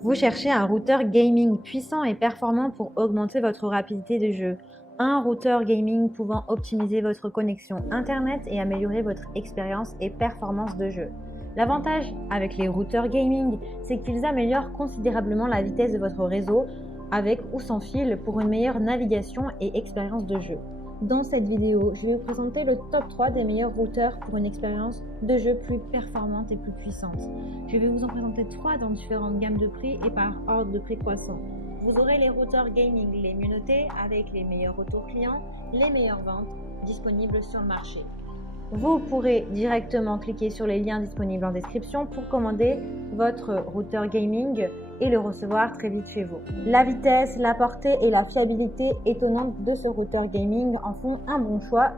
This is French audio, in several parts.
Vous cherchez un routeur gaming puissant et performant pour augmenter votre rapidité de jeu. Un routeur gaming pouvant optimiser votre connexion Internet et améliorer votre expérience et performance de jeu. L'avantage avec les routeurs gaming, c'est qu'ils améliorent considérablement la vitesse de votre réseau avec ou sans fil pour une meilleure navigation et expérience de jeu. Dans cette vidéo, je vais vous présenter le top 3 des meilleurs routeurs pour une expérience de jeu plus performante et plus puissante. Je vais vous en présenter 3 dans différentes gammes de prix et par ordre de prix croissant. Vous aurez les routeurs gaming les mieux notés avec les meilleurs retours clients, les meilleures ventes disponibles sur le marché. Vous pourrez directement cliquer sur les liens disponibles en description pour commander votre routeur gaming et le recevoir très vite chez vous. La vitesse, la portée et la fiabilité étonnante de ce routeur gaming en font un bon choix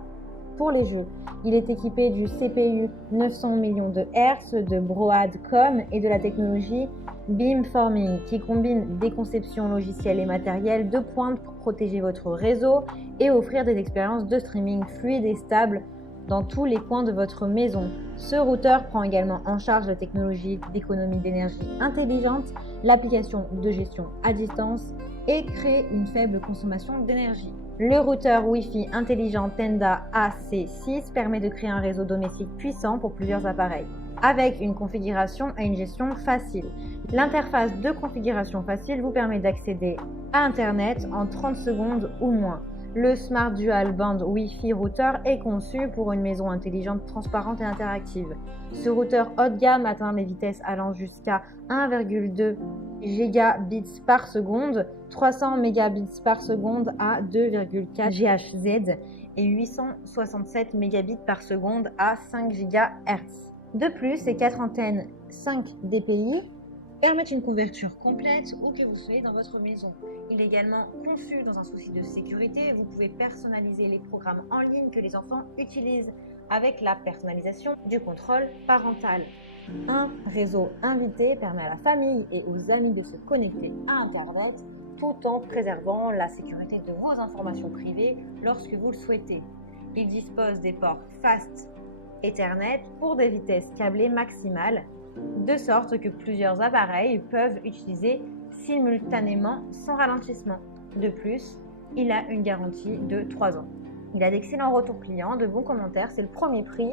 pour les jeux. Il est équipé du CPU 900 millions de Hz, de Broadcom et de la technologie Beamforming qui combine des conceptions logicielles et matérielles de pointe pour protéger votre réseau et offrir des expériences de streaming fluides et stables dans tous les coins de votre maison. Ce routeur prend également en charge la technologie d'économie d'énergie intelligente, l'application de gestion à distance et crée une faible consommation d'énergie. Le routeur Wi-Fi intelligent Tenda AC6 permet de créer un réseau domestique puissant pour plusieurs appareils, avec une configuration et une gestion facile. L'interface de configuration facile vous permet d'accéder à Internet en 30 secondes ou moins. Le Smart Dual Band Wi-Fi router est conçu pour une maison intelligente, transparente et interactive. Ce routeur haut de gamme atteint les vitesses allant jusqu'à 1,2 gigabits par seconde, 300 mégabits par seconde à 2,4 GHz et 867 mégabits par seconde à 5 GHz. De plus, ces 4 antennes 5 dpi permettent une couverture complète où que vous soyez dans votre maison. Il est également conçu dans un souci de sécurité. Vous pouvez personnaliser les programmes en ligne que les enfants utilisent avec la personnalisation du contrôle parental. Un réseau invité permet à la famille et aux amis de se connecter à Internet tout en préservant la sécurité de vos informations privées lorsque vous le souhaitez. Il dispose des ports Fast Ethernet pour des vitesses câblées maximales, de sorte que plusieurs appareils peuvent utiliser simultanément sans ralentissement. De plus, il a une garantie de 3 ans. Il a d'excellents retours clients, de bons commentaires, c'est le premier prix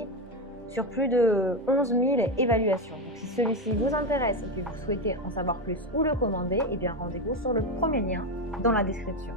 sur plus de 11 000 évaluations. Donc, si celui-ci vous intéresse et que vous souhaitez en savoir plus ou le commander, eh bien rendez-vous sur le premier lien dans la description.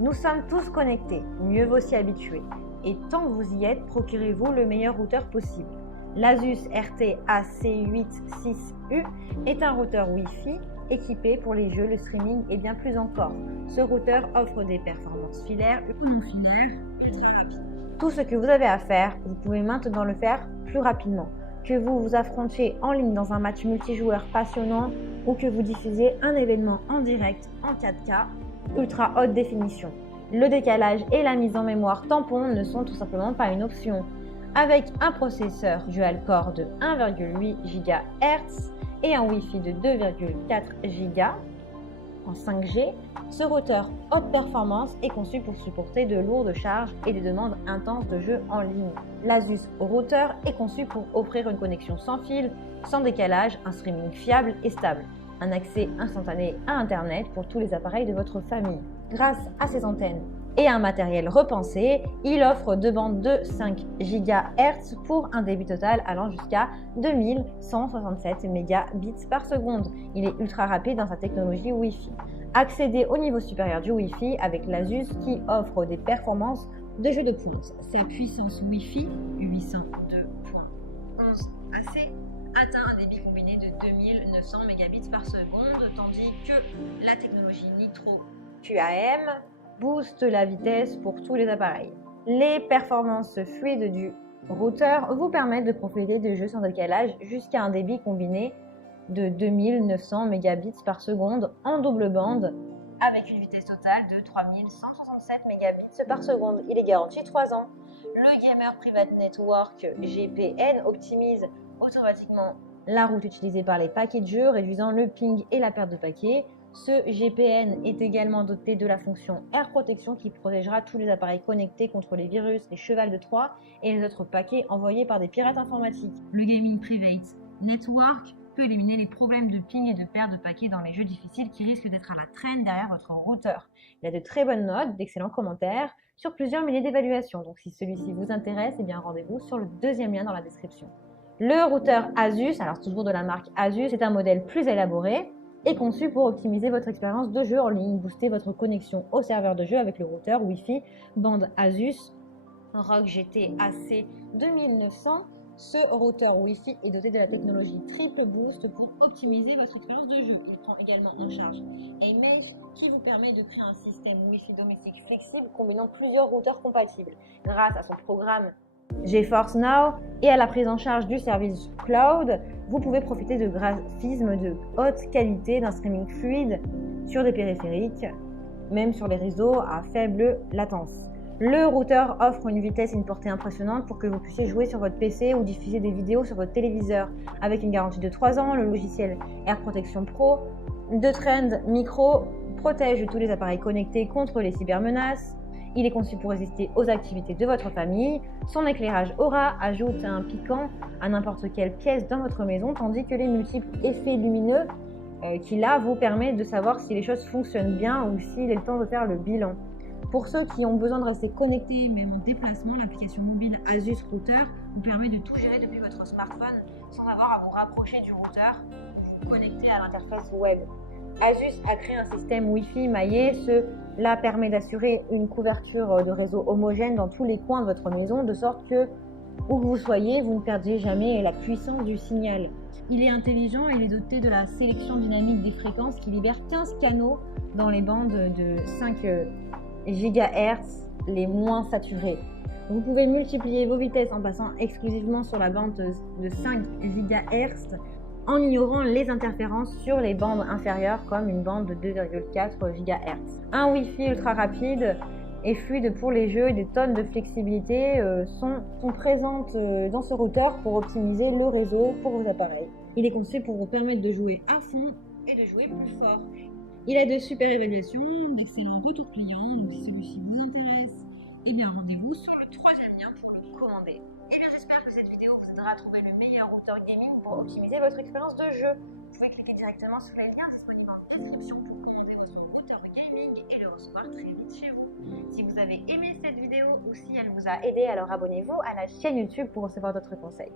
Nous sommes tous connectés, mieux vaut s'y habituer. Et tant que vous y êtes, procurez-vous le meilleur routeur possible. L'Asus RT AC86U est un routeur Wi-Fi équipé pour les jeux, le streaming et bien plus encore. Ce routeur offre des performances filaires non filaires et très rapides. Tout ce que vous avez à faire, vous pouvez maintenant le faire plus rapidement. Que vous vous affrontiez en ligne dans un match multijoueur passionnant ou que vous diffusez un événement en direct en 4K ultra haute définition. Le décalage et la mise en mémoire tampon ne sont tout simplement pas une option. Avec un processeur dual-core de 1,8 GHz et un Wi-Fi de 2,4 GHz en 5G, ce routeur haute performance est conçu pour supporter de lourdes charges et des demandes intenses de jeu en ligne. L'Asus Router est conçu pour offrir une connexion sans fil, sans décalage, un streaming fiable et stable, un accès instantané à Internet pour tous les appareils de votre famille. Grâce à ses antennes et un matériel repensé, il offre 2 bandes de 5 GHz pour un débit total allant jusqu'à 2167 mégabits par seconde. Il est ultra rapide dans sa technologie Wi-Fi. Accédez au niveau supérieur du Wi-Fi avec l'Asus qui offre des performances de jeu de pointe. Sa puissance Wi-Fi 802.11ac atteint un débit combiné de 2900 mégabits par seconde, tandis que la technologie Nitro QAM booste la vitesse pour tous les appareils. Les performances fluides du routeur vous permettent de profiter de jeux sans décalage jusqu'à un débit combiné de 2900 mégabits par seconde en double bande avec une vitesse totale de 3167 mégabits par seconde. Il est garanti 3 ans. Le Gamer Private Network GPN optimise automatiquement la route utilisée par les paquets de jeux, réduisant le ping et la perte de paquets. Ce GPN est également doté de la fonction Air Protection qui protégera tous les appareils connectés contre les virus, les chevals de Troie et les autres paquets envoyés par des pirates informatiques. Le Gaming Private Network peut éliminer les problèmes de ping et de perte de paquets dans les jeux difficiles qui risquent d'être à la traîne derrière votre routeur. Il a de très bonnes notes, d'excellents commentaires sur plusieurs milliers d'évaluations. Donc si celui-ci vous intéresse, eh bien rendez-vous sur le deuxième lien dans la description. Le routeur Asus, alors toujours de la marque Asus, est un modèle plus élaboré et conçu pour optimiser votre expérience de jeu en ligne, booster votre connexion au serveur de jeu avec le routeur Wi-Fi bande Asus ROG GT AC 2900. Ce routeur Wi-Fi est doté de la technologie Triple Boost pour optimiser votre expérience de jeu. Il prend également en charge iMesh qui vous permet de créer un système Wi-Fi domestique flexible combinant plusieurs routeurs compatibles. Grâce à son programme GeForce Now et à la prise en charge du service cloud, vous pouvez profiter de graphismes de haute qualité, d'un streaming fluide sur des périphériques, même sur les réseaux à faible latence. Le routeur offre une vitesse et une portée impressionnantes pour que vous puissiez jouer sur votre PC ou diffuser des vidéos sur votre téléviseur. Avec une garantie de 3 ans, le logiciel Air Protection Pro de Trend Micro protège tous les appareils connectés contre les cybermenaces. Il est conçu pour résister aux activités de votre famille. Son éclairage Aura ajoute un piquant à n'importe quelle pièce dans votre maison, tandis que les multiples effets lumineux qu'il a vous permettent de savoir si les choses fonctionnent bien ou s'il est le temps de faire le bilan. Pour ceux qui ont besoin de rester connectés, même en déplacement, l'application mobile Asus Router vous permet de tout gérer depuis votre smartphone sans avoir à vous rapprocher du routeur connecté à l'interface web. Asus a créé un système Wi-Fi maillé. Cela permet d'assurer une couverture de réseau homogène dans tous les coins de votre maison, de sorte que, où que vous soyez, vous ne perdiez jamais la puissance du signal. Il est intelligent et il est doté de la sélection dynamique des fréquences qui libère 15 canaux dans les bandes de 5 GHz les moins saturées. Vous pouvez multiplier vos vitesses en passant exclusivement sur la bande de 5 GHz en ignorant les interférences sur les bandes inférieures comme une bande de 2,4 GHz. Un Wi-Fi ultra rapide et fluide pour les jeux et des tonnes de flexibilité sont présentes dans ce routeur pour optimiser le réseau pour vos appareils. Il est conçu pour vous permettre de jouer à fond et de jouer plus fort. Il a de super évaluations, d'excellents retours clients, donc si celui-ci vous intéresse, eh bien rendez-vous sur le troisième lien pour le commander. Eh bien j'espère que cette vidéo vous aidera à trouver le meilleur routeur gaming pour optimiser votre expérience de jeu. Vous pouvez cliquer directement sur les liens disponibles en description pour commander votre routeur de gaming et le recevoir très vite chez vous. Si vous avez aimé cette vidéo ou si elle vous a aidé, alors abonnez-vous à la chaîne YouTube pour recevoir d'autres conseils.